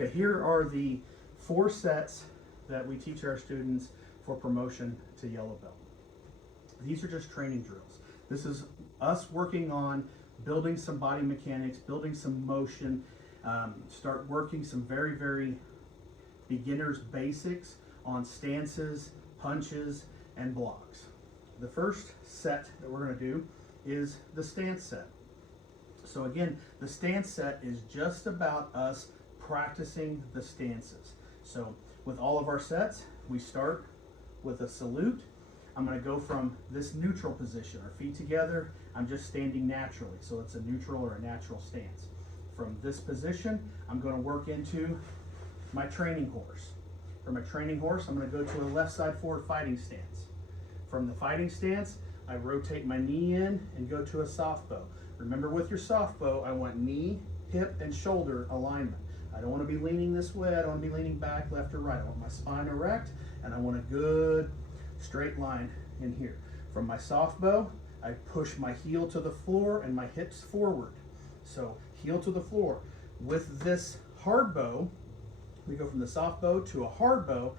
Okay, here are the 4 sets that we teach our students for promotion to yellow belt. These are just training drills. This is us working on building some body mechanics, building some motion, start working some very, very beginner's basics on stances, punches, and blocks. The first set that we're going to do is the stance set. So again, the stance set is just about us practicing the stances. So with all of our sets, we start with a salute. I'm going to go from this neutral position, our feet together. I'm just standing naturally, so it's a neutral or a natural stance. From this position, I'm going to work into my training horse. From a training horse, I'm going to go to a left side forward fighting stance. From the fighting stance, I rotate my knee in and go to a soft bow. Remember, with your soft bow, I want knee, hip, and shoulder alignment. I don't want to be leaning this way. I don't want to be leaning back, left or right. I want my spine erect, and I want a good straight line in here. From my soft bow, I push my heel to the floor and my hips forward. So heel to the floor. With this hard bow, we go from the soft bow to a hard bow.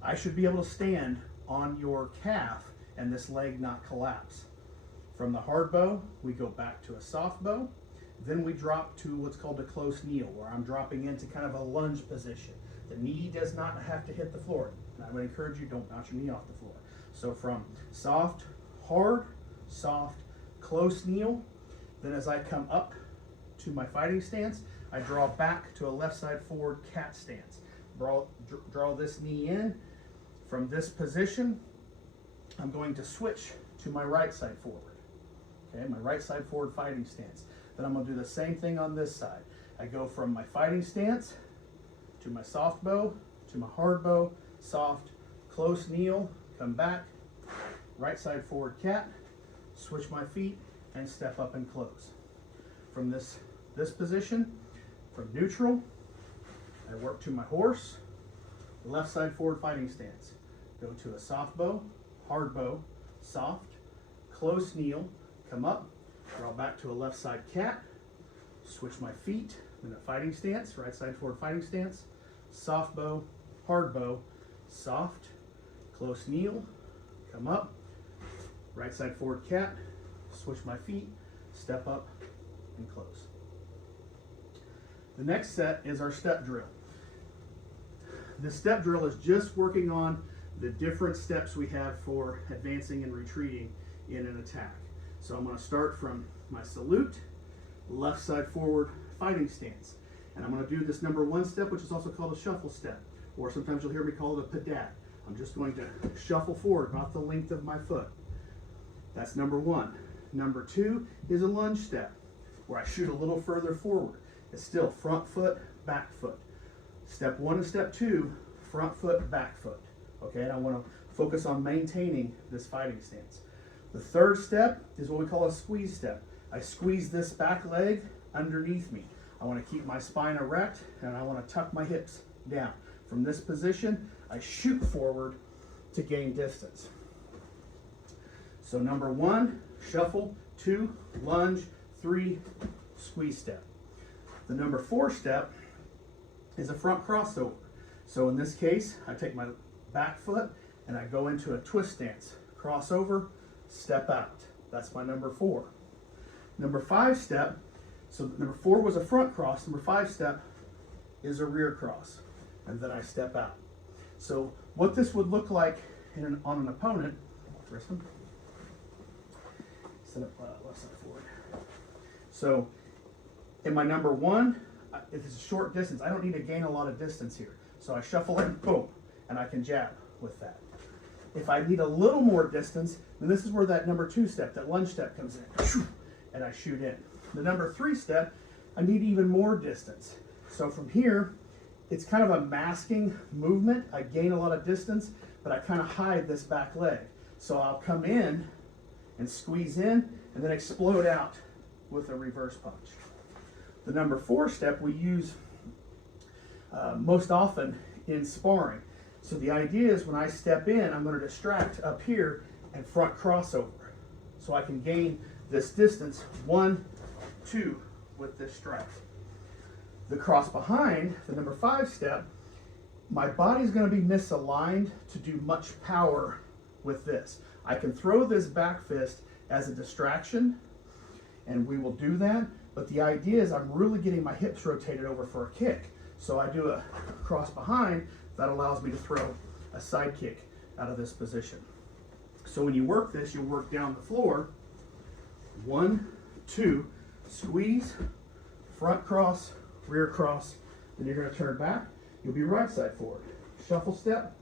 I should be able to stand on your calf and this leg not collapse. From the hard bow, we go back to a soft bow. Then we drop to what's called a close kneel, where I'm dropping into kind of a lunge position. The knee does not have to hit the floor. And I would encourage you, don't bounce your knee off the floor. So from soft, hard, soft, close kneel. Then as I come up to my fighting stance, I draw back to a left side forward cat stance. Draw this knee in. From this position, I'm going to switch to my right side forward. Okay, my right side forward fighting stance. Then I'm going to do the same thing on this side. I go from my fighting stance to my soft bow, to my hard bow, soft, close kneel, come back, right side forward cat, switch my feet, and step up and close. From this position, from neutral, I work to my horse, left side forward fighting stance. Go to a soft bow, hard bow, soft, close kneel, come up, draw back to a left side cat, switch my feet in a fighting stance, right side forward fighting stance, soft bow, hard bow, soft, close kneel, come up, right side forward cat, switch my feet, step up, and close. The next set is our step drill. This step drill is just working on the different steps we have for advancing and retreating in an attack. So I'm going to start from my salute, left side forward fighting stance. And I'm going to do this number 1 step, which is also called a shuffle step, or sometimes you'll hear me call it a padat. I'm just going to shuffle forward about the length of my foot. That's number 1. Number 2 is a lunge step, where I shoot a little further forward. It's still front foot, back foot. Step 1 and step 2, front foot, back foot. Okay, and I want to focus on maintaining this fighting stance. The third step is what we call a squeeze step. I squeeze this back leg underneath me. I want to keep my spine erect, and I want to tuck my hips down. From this position, I shoot forward to gain distance. So number 1, shuffle, 2, lunge, 3, squeeze step. The number 4 step is a front crossover. So in this case, I take my back foot and I go into a twist stance. Crossover, step out. That's my number 4. Number 5 step, so number 4 was a front cross, number 5 step is a rear cross. And then I step out. So what this would look like on an opponent, first one, set up left side forward. So in my number 1, if it's a short distance, I don't need to gain a lot of distance here. So I shuffle in, boom, and I can jab with that. If I need a little more distance, then this is where that number 2 step, that lunge step comes in, and I shoot in. The number 3 step, I need even more distance. So from here, it's kind of a masking movement. I gain a lot of distance, but I kind of hide this back leg. So I'll come in and squeeze in, and then explode out with a reverse punch. The number 4 step we use most often in sparring. So the idea is when I step in, I'm going to distract up here and front crossover. So I can gain this distance, 1, 2 with this strike. The cross behind, the number 5 step, my body's going to be misaligned to do much power with this. I can throw this back fist as a distraction, and we will do that, but the idea is I'm really getting my hips rotated over for a kick. So I do a cross behind that allows me to throw a side kick out of this position. So when you work this, you'll work down the floor. 1, 2, squeeze, front cross, rear cross, then you're going to turn back. You'll be right side forward. Shuffle step,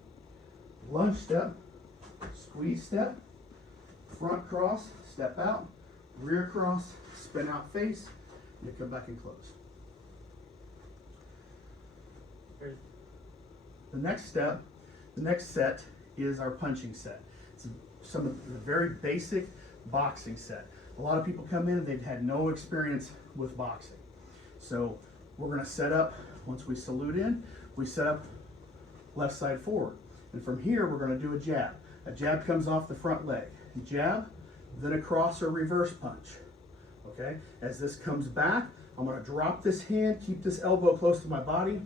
lunge step, squeeze step, front cross, step out, rear cross, spin out face, and you come back and close. The next step, the next set is our punching set. It's some of the very basic boxing set. A lot of people come in and they've had no experience with boxing. So we're going to set up, once we salute in, we set up left side forward. And from here, we're going to do a jab. A jab comes off the front leg. Jab, then a cross or reverse punch. Okay? As this comes back, I'm going to drop this hand, keep this elbow close to my body,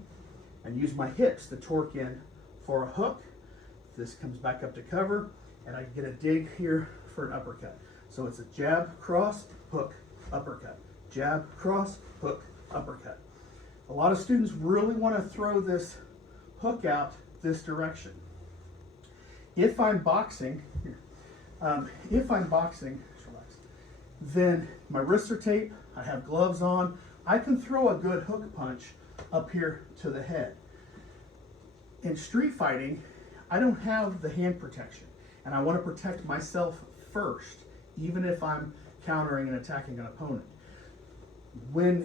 and use my hips to torque in for a hook. This comes back up to cover, and I get a dig here for an uppercut. So it's a jab, cross, hook, uppercut. Jab, cross, hook, uppercut. A lot of students really want to throw this hook out this direction. If I'm boxing, then my wrists are taped, I have gloves on, I can throw a good hook punch up here to the head. In street fighting, I don't have the hand protection, and I want to protect myself first, even if I'm countering and attacking an opponent.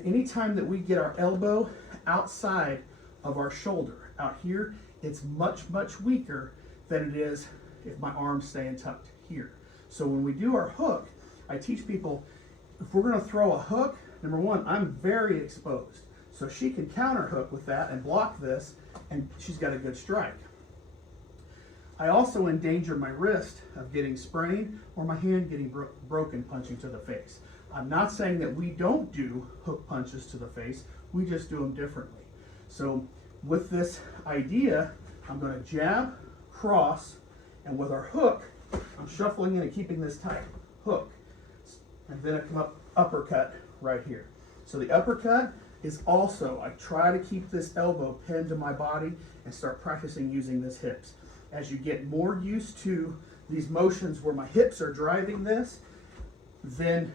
Anytime that we get our elbow outside of our shoulder, out here, it's much, much weaker than it is if my arm's staying tucked here. So when we do our hook, I teach people, if we're going to throw a hook, number one, I'm very exposed. So she can counter hook with that and block this, and she's got a good strike. I also endanger my wrist of getting sprained or my hand getting broken punching to the face. I'm not saying that we don't do hook punches to the face, we just do them differently. So with this idea, I'm going to jab, cross, and with our hook, I'm shuffling in and keeping this tight. Hook. And then I come up uppercut right here. So the uppercut is also, I try to keep this elbow pinned to my body and start practicing using this hips. As you get more used to these motions where my hips are driving this, then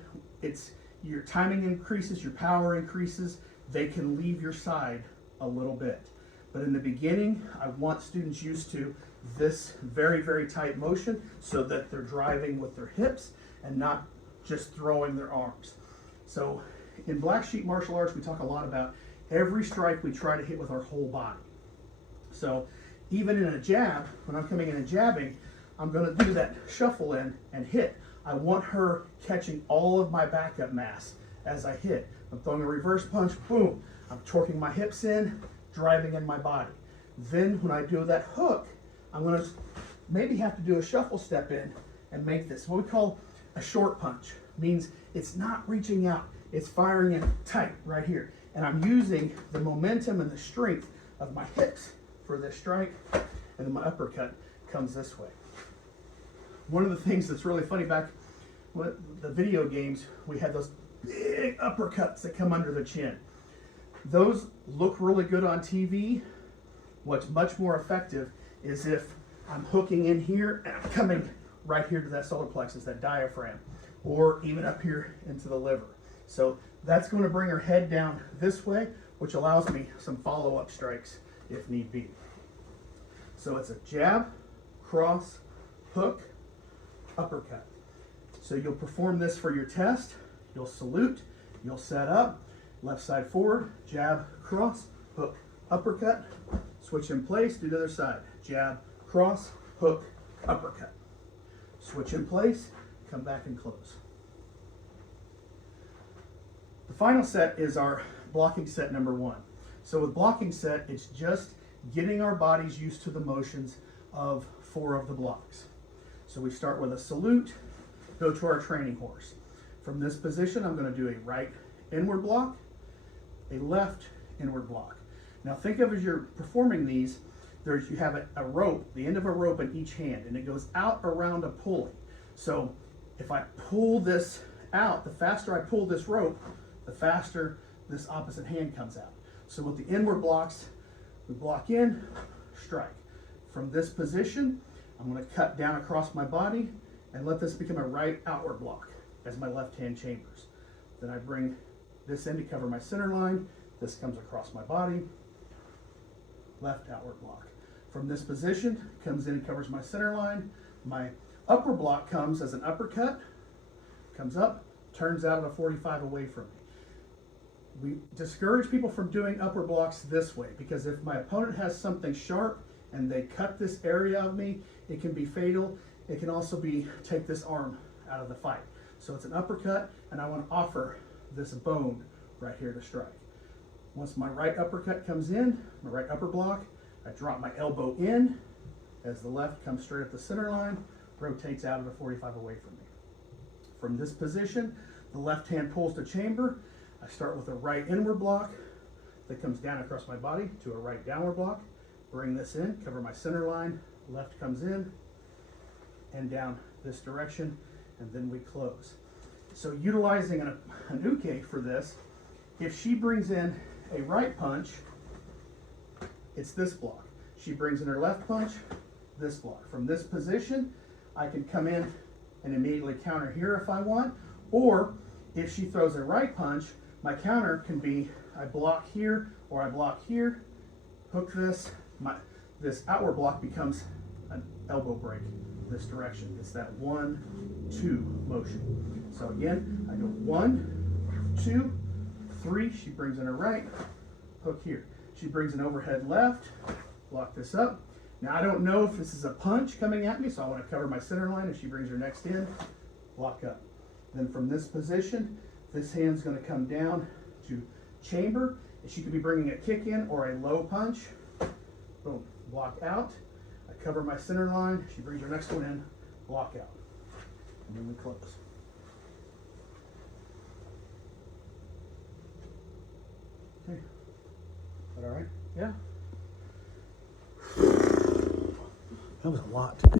your timing increases, your power increases, they can leave your side a little bit. But in the beginning, I want students used to this very, very tight motion so that they're driving with their hips and not just throwing their arms. So in Black Sheep Martial Arts, we talk a lot about every strike we try to hit with our whole body. So even in a jab, when I'm coming in and jabbing, I'm going to do that shuffle in and hit. I want her catching all of my backup mass as I hit. I'm throwing a reverse punch, boom. I'm torquing my hips in, driving in my body. Then when I do that hook, I'm going to maybe have to do a shuffle step in and make this what we call a short punch. Means it's not reaching out, it's firing in tight right here. And I'm using the momentum and the strength of my hips for this strike, and then my uppercut comes this way. One of the things that's really funny, back with the video games, we had those big uppercuts that come under the chin. Those look really good on TV. What's much more effective is if I'm hooking in here and I'm coming right here to that solar plexus, that diaphragm, or even up here into the liver. So that's going to bring her head down this way, which allows me some follow-up strikes if need be. So it's a jab, cross, hook, uppercut. So you'll perform this for your test. You'll salute, you'll set up, left side forward, jab, cross, hook, uppercut, switch in place, do the other side, jab, cross, hook, uppercut. Switch in place, come back and close. The final set is our blocking set number 1. So with blocking set, it's just getting our bodies used to the motions of 4 of the blocks. So we start with a salute, go to our training horse. From this position, I'm going to do a right inward block, a left inward block. Now think of as you're performing these, you have a rope, the end of a rope in each hand, and it goes out around a pulley. So if I pull this out, the faster I pull this rope, the faster this opposite hand comes out. So with the inward blocks, we block in, strike. From this position, I'm going to cut down across my body and let this become a right outward block as my left hand chambers. Then I bring this in to cover my center line. This comes across my body, left outward block. From this position, comes in and covers my center line. My upper block comes as an uppercut, comes up, turns out at a 45 away from me. We discourage people from doing upper blocks this way because if my opponent has something sharp and they cut this area of me, it can be fatal. It can also be take this arm out of the fight. So it's an uppercut, and I want to offer this bone right here to strike. Once my right uppercut comes in, my right upper block, I drop my elbow in as the left comes straight up the center line, rotates out at a 45 away from me. From this position, the left hand pulls to chamber. I start with a right inward block that comes down across my body to a right downward block. Bring this in, cover my center line, left comes in and down this direction, and then we close. So utilizing an uke for this, if she brings in a right punch, it's this block. She brings in her left punch, this block. From this position, I can come in and immediately counter here if I want, or if she throws a right punch, my counter can be I block here or I block here, hook this, this outward block becomes an elbow break this direction. It's that 1, 2 motion. So again, I go 1, 2, 3, she brings in her right, hook here. She brings an overhead left, block this up. Now I don't know if this is a punch coming at me, so I want to cover my center line. If she brings her next in, block up. Then from this position, this hand's going to come down to chamber. She could be bringing a kick in or a low punch. Boom, block out. I cover my center line. She brings her next one in, block out. And then we close. Okay. Is that all right? Yeah. That was a lot.